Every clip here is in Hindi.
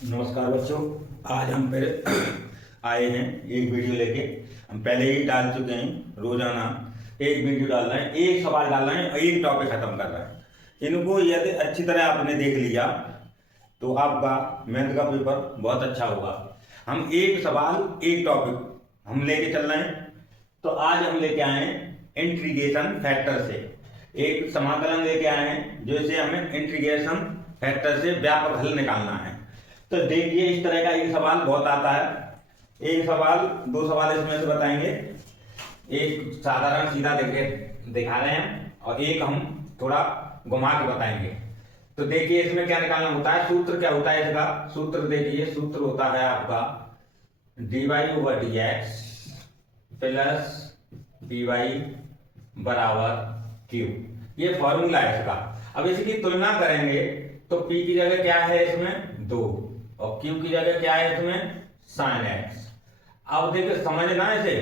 नमस्कार बच्चों। आज हम फिर आए हैं एक वीडियो लेके। हम पहले ही डाल चुके हैं, रोजाना एक वीडियो डाल रहे हैं, एक सवाल डाल रहे हैं और एक टॉपिक खत्म कर रहे हैं। इनको यदि अच्छी तरह आपने देख लिया तो आपका मैथ का पेपर बहुत अच्छा होगा। हम एक सवाल एक टॉपिक हम लेके चल रहे हैं। तो आज हम लेके आए हैं इंटीग्रेशन फैक्टर से एक समाकलन लेके आए हैं, जो इसे हमें इंटीग्रेशन फैक्टर से व्यापक हल निकालना है। तो देखिए, इस तरह का एक सवाल बहुत आता है। एक सवाल, दो सवाल इसमें से बताएंगे। एक साधारण सीधा दिखा रहे हैं और एक हम थोड़ा घुमा के बताएंगे। तो देखिए, इसमें क्या निकालना होता है, सूत्र क्या होता है इसका। सूत्र देखिए, सूत्र होता है आपका dy/dx प्लस dy बराबर q। ये फॉर्मूला है इसका। अब इसकी तुलना करेंगे तो p की जगह क्या है इसमें 2 और q की जगह क्या है इसमें sin x। अब देखिए, समझना इसे।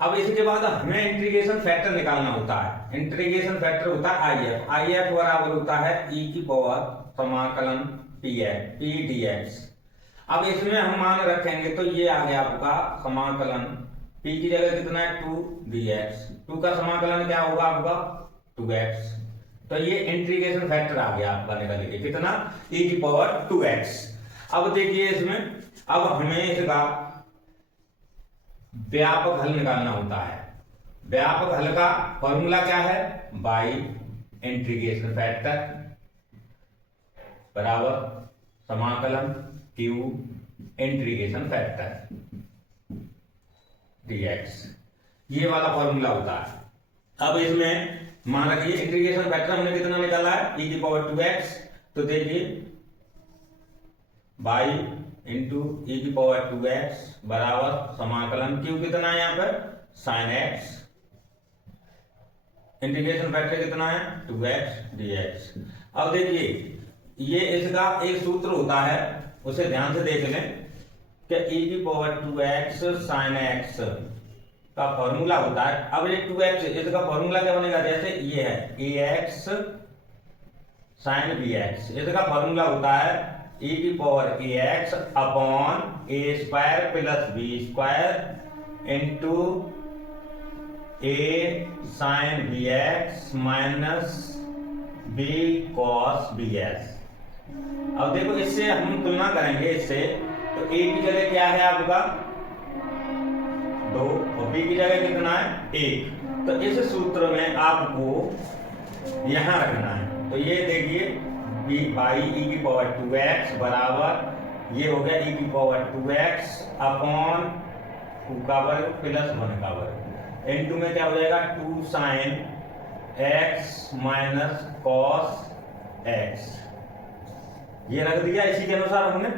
अब इसके बाद हमें इंटीग्रेशन फैक्टर निकालना होता है। इंटीग्रेशन फैक्टर होता है IF बराबर होता है e की पावर समाकलन p dx। अब इसमें हम मान रखेंगे तो ये आ गया आपका समाकलन p की जगह कितना है 2 dx। 2 का समाकलन क्या होगा आपका 2x। तो ये इंटीग्रेशन फैक्टर आ गया आपका निकल के कितना e की पावर 2x। अब देखिए, इसमें अब हमें इसका व्यापक हल निकालना होता है। व्यापक हल का फॉर्मूला क्या है, बाई इंटीग्रेशन फैक्टर बराबर समाकलन q इंटीग्रेशन फैक्टर dx। ये वाला फॉर्मूला होता है। अब इसमें मान रखिए इंटीग्रेशन फैक्टर हमने कितना निकाला है e की पावर 2x। तो देखिए बाई इंटू e की पावर 2x बराबर समाकलन q कितना है यहाँ पर sin x। इंटीग्रेशन फैक्टर कितना है 2x dx। अब देखिए, ये इसका एक सूत्र होता है, उसे ध्यान से देख लें कि e की पावर 2x sin x का फॉर्मूला होता है। अब ये 2x, इसका फॉर्मूला क्या बनेगा, जैसे ये है ax sin bx। इसका फॉर्मूला होता है e की power ax upon a square plus b square into a sin bx minus b cos bx। अब देखो, इससे हम तुलना करेंगे इससे, तो a की जगह क्या है आपका 2 और b की जगह कितना है 1। तो इस सूत्र में आपको यहां रखना है। तो ये देखिए b बाई e की पावर 2x बराबर ये हो गया e की पावर 2x अपॉन 2 का वर्ग प्लस 1 का वर्ग इनटू में क्या हो जाएगा 2 sin x minus cos x। ये रख दिया इसी के अनुसार हमने।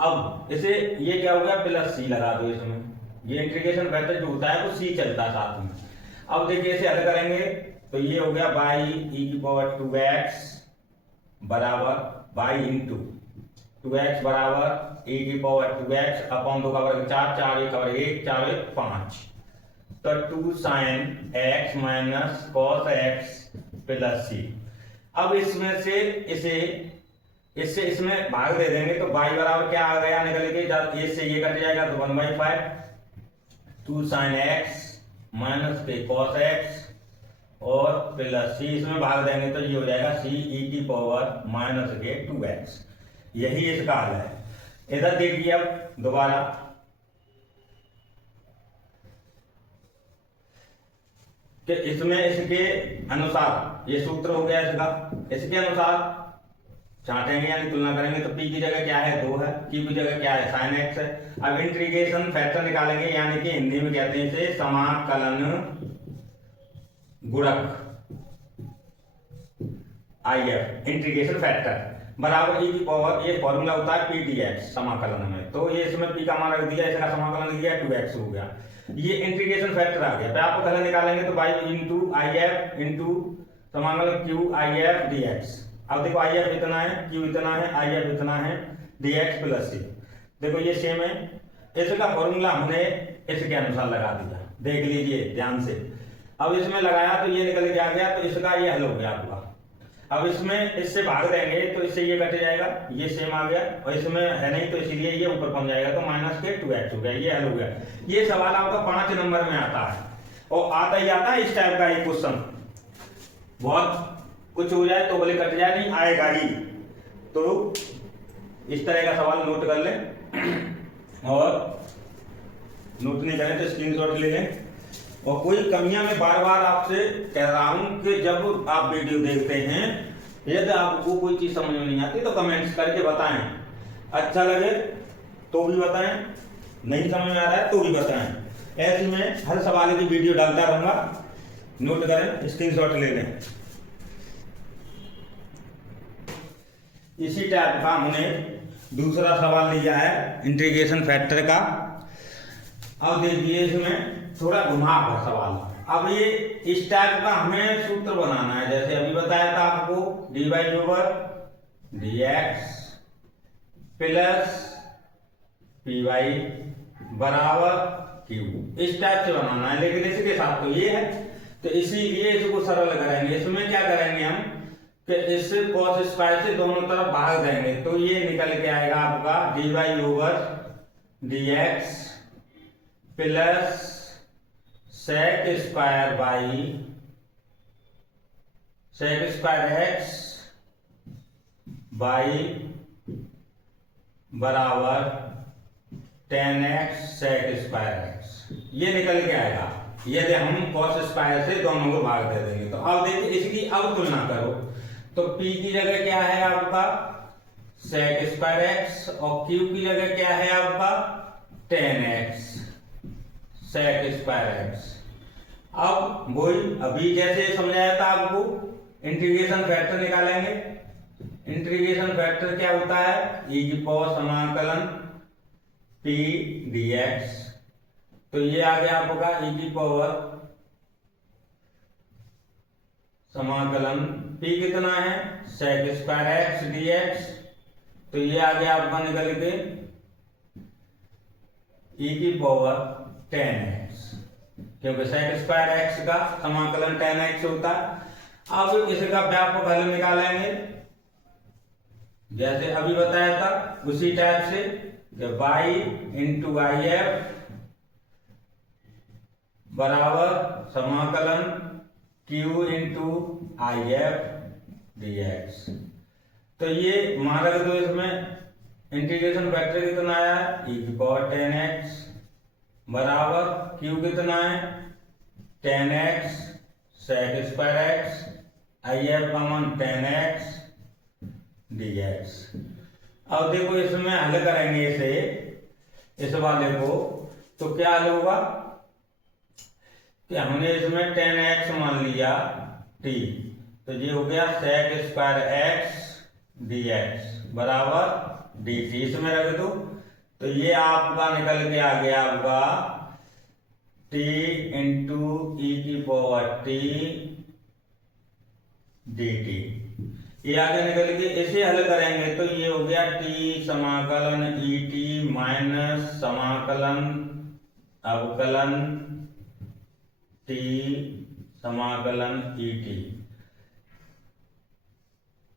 अब इसे ये क्या हो गया प्लस c लगा दो इसमें। ये इंटीग्रेशन फैक्टर जो होता है वो c चलता है साथ में। अब देखिए, इसे हल करेंगे तो ये हो गया बाई e की पावर 2x बराबर बाई इंटू 2x बराबर e की पावर 2x अपॉन 2 का वर्ग 4 4 1 का वर्ग 1 4 1 5। तो 2 sin x minus cos x plus c। अब इसमें से इससे इसमें भाग दे देंगे तो y बराबर क्या आ गया निकल के, जब इससे ये कट जाएगा तो 1/5 2 sin x माइनस के cos x और प्लस c। इसमें भाग देंगे तो ये हो जाएगा c e की पावर माइनस के 2x। यही इसका हल है। इधर देखिए, अब दोबारा कि इसमें इसके अनुसार ये सूत्र हो गया इसका, इसके अनुसार छांटेंगे यानी तुलना करेंगे तो p की जगह क्या है 2 है, q की जगह क्या है sin x है। अब इंटीग्रेशन फैक्टर निकालेंगे, यानी कि हिंदी में कहते हैं इसे समाकलन गुणक IF इंटीग्रेशन फैक्टर बराबर e की पावर, ये फॉर्मूला होता है p dx समाकलन में। तो ये इसमें p का मान रख दिया, इसका समाकलन लिख दिया 2x हो गया। ये इंटीग्रेशन फैक्टर आ गया। व्यापक हल निकालेंगे तो बाई इंटू IF इंटू समाकलन q IF dx। अब देखो IF इतना है, q इतना है, IF इतना है, dx प्लस c। देखो ये सेम है। इसका फॉर्मूला हमने इसके अनुसार लगा दिया, देख लीजिए ध्यान से। अब इसमें लगाया तो ये निकल के आ गया, तो इसका ये हल हो गया आपका। अब इसमें इससे भाग देंगे तो इससे ये कट जाएगा, ये सेम आ गया, और इसमें है नहीं तो इसीलिए ये ऊपर पहुंच जाएगा, तो माइनस के 2x हो गया। ये हल हो गया। ये सवाल आपका 5 नंबर में आता है, और आता ही आता है इस टाइप का एक क्वेश्चन। बहुत कुछ हो जाए तो बोले कट जाए, नहीं आएगा ही। तो इस तरह का सवाल नोट कर लें, और नोट नहीं करें तो स्क्रीनशॉट ले लें। और कोई कमियां मैं बार बार आपसे कह रहा हूं कि जब आप वीडियो देखते हैं, यदि आपको कोई चीज समझ में नहीं आती तो कमेंट्स करके बताएं, अच्छा लगे तो भी बताएं, नहीं समझ में आ रहा है तो भी बताएं। ऐसे में हर सवाल की वीडियो डालता रहूंगा, नोट करें, स्क्रीनशॉट ले लें। इसी टाइप का हमने दूसरा सवाल लिया है इंटीग्रेशन फैक्टर का। अब देखिए इसमें थोड़ा घुमाव है सवाल। अब ये इस टाइप का हमें सूत्र बनाना है, जैसे अभी बताया था आपको, dy over dx plus py बराबर q, इस टाइप से बनाना है। लेकिन इसके साथ तो ये है, तो इसीलिए इसको सरल करेंगे। इसमें क्या करेंगे हम कि इससे cos स्क्वायर से दोनों तरफ भाग देंगे, तो ये निकल के आएगा आपका dy over dx plus sec square by sec square x by बराबर 10x सेक स्क्वायर एक्स, ये निकल के आएगा यदि हम cos स्क्वायर से दोनों को भाग दे देंगे। तो अब देखिए इसकी अब तुलना करो, तो p की जगह क्या है आपका सेक स्क्वायर एक्स, और q की जगह क्या है आपका 10x सेक स्क्वायर एक्स। अब वही अभी जैसे समझाया था आपको, इंटीग्रेशन फैक्टर निकालेंगे। इंटीग्रेशन फैक्टर क्या होता है, e की पावर समाकलन p dx, तो ये आ गया आपका e की पावर समाकलन p कितना है सेक स्क्वायर एक्स dx, तो ये आ गया आपका निकल के e की पावर 10x, क्योंकि सेक स्क्वायर एक्स का समाकलन 10x होता है। अब इसका व्यापक हल निकालेंगे, जैसे अभी बताया था उसी टाइप से, y इंटू आई एफ बराबर समाकलन q into I F dx। तो ये मानक दो, इसमें इंटीग्रेशन फैक्टर कितना आया e की पावर 10x बराबर q कितना है 10x sec square x, I F का मान 10x dx। अब देखो इसमें हल करेंगे इसे, इस वाले को, तो क्या हल होगा कि हमने इसमें 10x मान लिया t, तो ये हो गया सेक स्क्वायर एक्स dx बराबर dt, इसमें रख दो, तो ये आपका निकल के आ गया आपका t इंटू ई की पावर t dt। ये आगे निकल के इसे हल करेंगे तो ये हो गया t समाकलन ई टी माइनस समाकलन अवकलन t समाकलन ई टी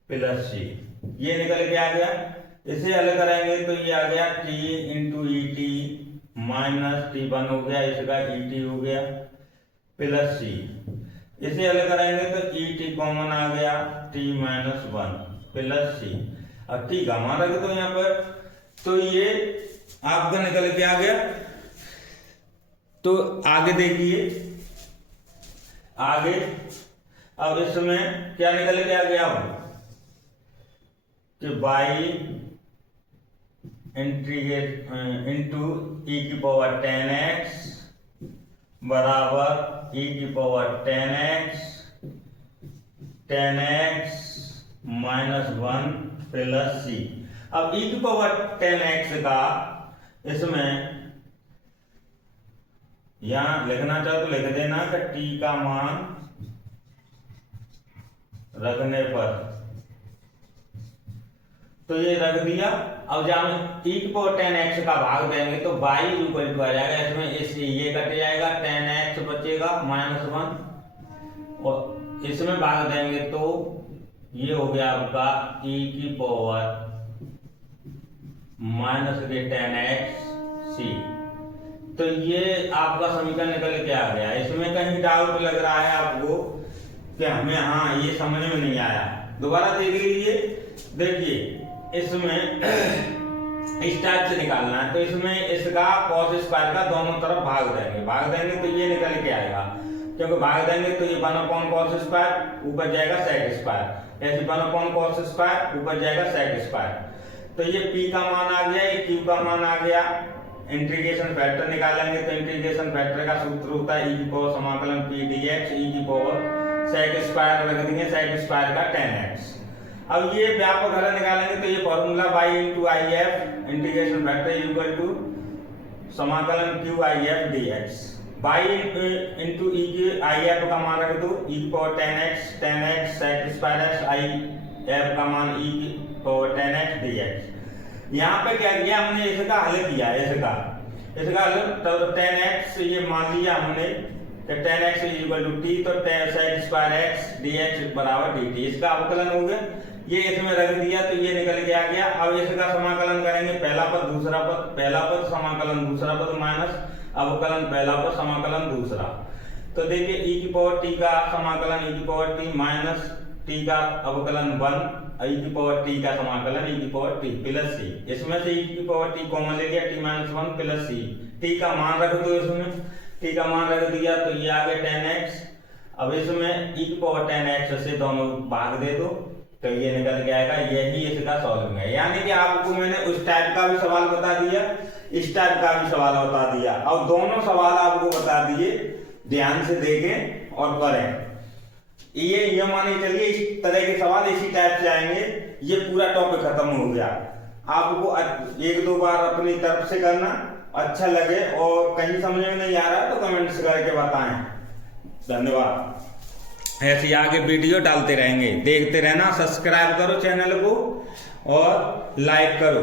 प्लस c, ये निकल के आ गया। इसे हल करेंगे तो ये आ गया t into E T minus T one हो गया, इसका ई टी हो गया प्लस c। इसे हल करेंगे तो ई टी कॉमन आ गया t minus one plus c, अब t का मान रख दो यहाँ पर, तो ये आपका निकल के आ गया। तो आगे देखिए, आगे अब इसमें क्या निकल के आ गया कि y इंटू ई की पावर 10x बराबर ई की power 10x minus 1 plus c। अब ई की पावर 10x का इसमें यहां लिखना चाहो तो लिख देना कि t का मान रखने पर, तो ये रख दिया। अब जब हम e की पावर 10x का भाग देंगे तो y इक्वल टू आ जाएगा, इसमें इससे ये कट जाएगा 10x बचेगा माइनस 1, और इसमें भाग देंगे तो ये हो गया आपका e की पावर -10x c। तो ये आपका समीकरण निकल के आ गया। इसमें कहीं डाउट लग रहा है आपको कि हमें हाँ ये समझ में नहीं आया, दोबारा देख लीजिए। देखिए इसमें इस टाइप से निकालना है, तो इसमें इसका cos स्क्वायर का दोनों तरफ भाग देंगे तो ये निकल के आएगा, क्योंकि भाग देंगे तो ये 1/cos स्क्वायर ऊपर जाएगा sec स्क्वायर, ऐसे 1/cos स्क्वायर ऊपर जाएगा sec स्क्वायर। तो ये p का मान आ गया, ये q का मान आ गया। इंटीग्रेशन फैक्टर निकालेंगे तो इंटीग्रेशन फैक्टर का सूत्र होता है e की पावर समाकलन p dx, e की पावर sec स्क्वायर रख देंगे, sec स्क्वायर का 10x। अब ये व्यापक हल निकालेंगे तो ये formula y into if integration factor equal to समाकलन q if dx। y into e के if का मान रख दो e की power 10x sec square x, i f का मान e की पावर 10x dx। यहाँ पे क्या किया हमने, इसका हल किया, इसका हल तो 10x ये मान लिया हमने कि 10x इक्वल टू t, तो sec स्क्वायर x dx बराबर dt, इसका अवकलन हो गया। ये इसमें रख दिया तो ये निकल के आ गया। अब इसका समाकलन करेंगे, पहला पद दूसरा पद, पहला पद समाकलन दूसरा पद माइनस अवकलन पहला पद समाकलन दूसरा। तो देखिए e की पावर t का समाकलन e की पावर t माइनस t का अवकलन 1, e की पावर t का समाकलन e की पावर t प्लस c। इसमें से e की पावर t कॉमन ले लिया, t minus 1 plus c। t का मान रख दो, इसमें t का मान रख दिया तो ये आ गया 10x। अब इसमें e की पावर 10x से दोनों भाग दे दो तो ये निकल के आएगा। यही इसका सॉल्विंग है। यानी कि आपको मैंने उस टाइप का भी सवाल बता दिया, इस टाइप का भी सवाल बता दिया, और दोनों सवाल आपको बता दिए, ध्यान से देखें और करें। ये माने चलिए इस तरह के सवाल इसी टाइप से आएंगे। ये पूरा टॉपिक खत्म हो गया। आपको एक दो बार अपनी तरफ से करना, अच्छा लगे और कहीं समझ में नहीं आ रहा तो कमेंट्स करके बताएं। धन्यवाद। ऐसे आगे वीडियो डालते रहेंगे, देखते रहना, सब्सक्राइब करो चैनल को और लाइक करो।